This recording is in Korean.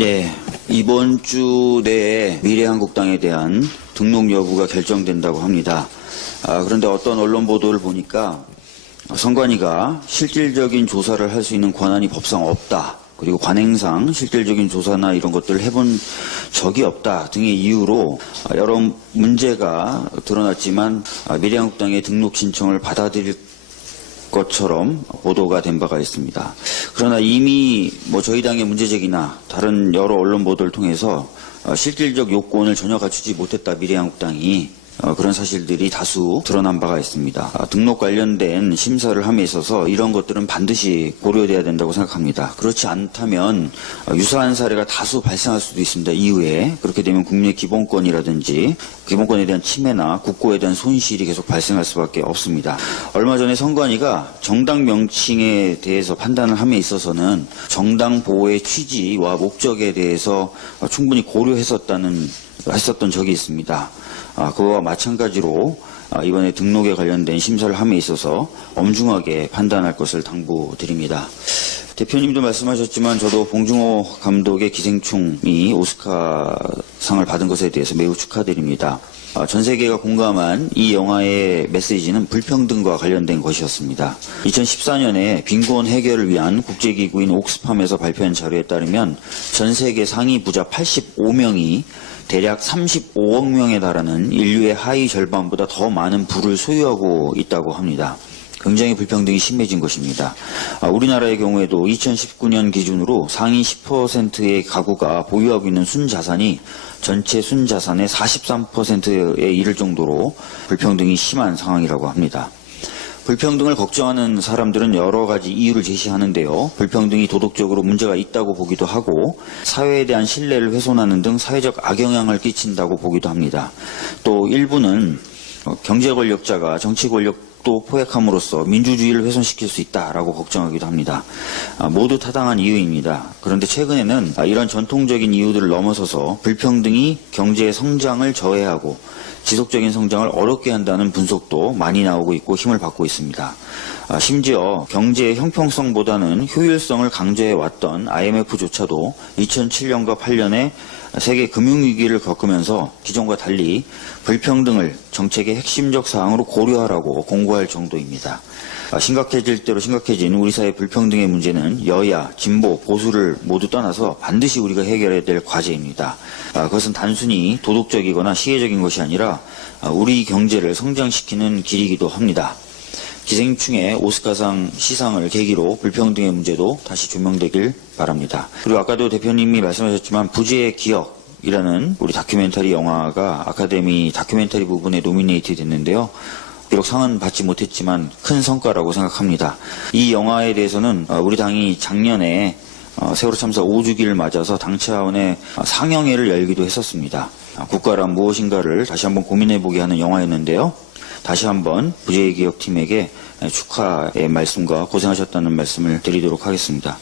네, 이번 주 내에 미래한국당에 대한 등록 여부가 결정된다고 합니다. 그런데 어떤 언론 보도를 보니까 선관위가 실질적인 조사를 할 수 있는 권한이 법상 없다. 그리고 관행상 실질적인 조사나 이런 것들을 해본 적이 없다 등의 이유로 여러 문제가 드러났지만 미래한국당의 등록 신청을 받아들일 것처럼 보도가 된 바가 있습니다. 그러나 이미 저희 당의 문제제기나 다른 여러 언론 보도를 통해서 실질적 요건을 전혀 갖추지 못했다 미래한국당이 그런 사실들이 다수 드러난 바가 있습니다. 등록 관련된 심사를 함에 있어서 이런 것들은 반드시 고려돼야 된다고 생각합니다. 그렇지 않다면 유사한 사례가 다수 발생할 수도 있습니다. 이후에 그렇게 되면 국민의 기본권이라든지 기본권에 대한 침해나 국고에 대한 손실이 계속 발생할 수밖에 없습니다. 얼마 전에 선관위가 정당 명칭에 대해서 판단을 함에 있어서는 정당 보호의 취지와 목적에 대해서 충분히 했었던 적이 있습니다. 그와 마찬가지로 이번에 등록에 관련된 심사를 함에 있어서 엄중하게 판단할 것을 당부드립니다. 대표님도 말씀하셨지만 저도 봉준호 감독의 기생충이 오스카상을 받은 것에 대해서 매우 축하드립니다. 전 세계가 공감한 이 영화의 메시지는 불평등과 관련된 것이었습니다. 2014년에 빈곤 해결을 위한 국제기구인 옥스팜에서 발표한 자료에 따르면 전 세계 상위 부자 85명이 대략 35억 명에 달하는 인류의 하위 절반보다 더 많은 부를 소유하고 있다고 합니다. 굉장히 불평등이 심해진 것입니다. 우리나라의 경우에도 2019년 기준으로 상위 10%의 가구가 보유하고 있는 순자산이 전체 순자산의 43%에 이를 정도로 불평등이 심한 상황이라고 합니다. 불평등을 걱정하는 사람들은 여러 가지 이유를 제시하는데요. 불평등이 도덕적으로 문제가 있다고 보기도 하고 사회에 대한 신뢰를 훼손하는 등 사회적 악영향을 끼친다고 보기도 합니다. 또 일부는 경제 권력자가 정치 권력도 포획함으로써 민주주의를 훼손시킬 수 있다라고 걱정하기도 합니다. 모두 타당한 이유입니다. 그런데 최근에는 이런 전통적인 이유들을 넘어서서 불평등이 경제의 성장을 저해하고 지속적인 성장을 어렵게 한다는 분석도 많이 나오고 있고 힘을 받고 있습니다. 심지어 경제의 형평성보다는 효율성을 강조해왔던 IMF조차도 2007년과 8년에 세계 금융위기를 겪으면서 기존과 달리 불평등을 정책의 핵심적 사항으로 고려하라고 공고할 정도입니다. 심각해질 대로 심각해진 우리 사회 불평등의 문제는 여야, 진보, 보수를 모두 떠나서 반드시 우리가 해결해야 될 과제입니다. 그것은 단순히 도덕적이거나 시혜적인 것이 아니라 우리 경제를 성장시키는 길이기도 합니다. 기생충의 오스카상 시상을 계기로 불평등의 문제도 다시 조명되길 바랍니다. 그리고 아까도 대표님이 말씀하셨지만 부재의 기억이라는 우리 다큐멘터리 영화가 아카데미 다큐멘터리 부분에 노미네이트 됐는데요. 비록 상은 받지 못했지만 큰 성과라고 생각합니다. 이 영화에 대해서는 우리 당이 작년에 세월호 참사 5주기를 맞아서 당 차원의 상영회를 열기도 했었습니다. 국가란 무엇인가를 다시 한번 고민해보게 하는 영화였는데요. 다시 한번 부재의 기억팀에게 축하의 말씀과 고생하셨다는 말씀을 드리도록 하겠습니다.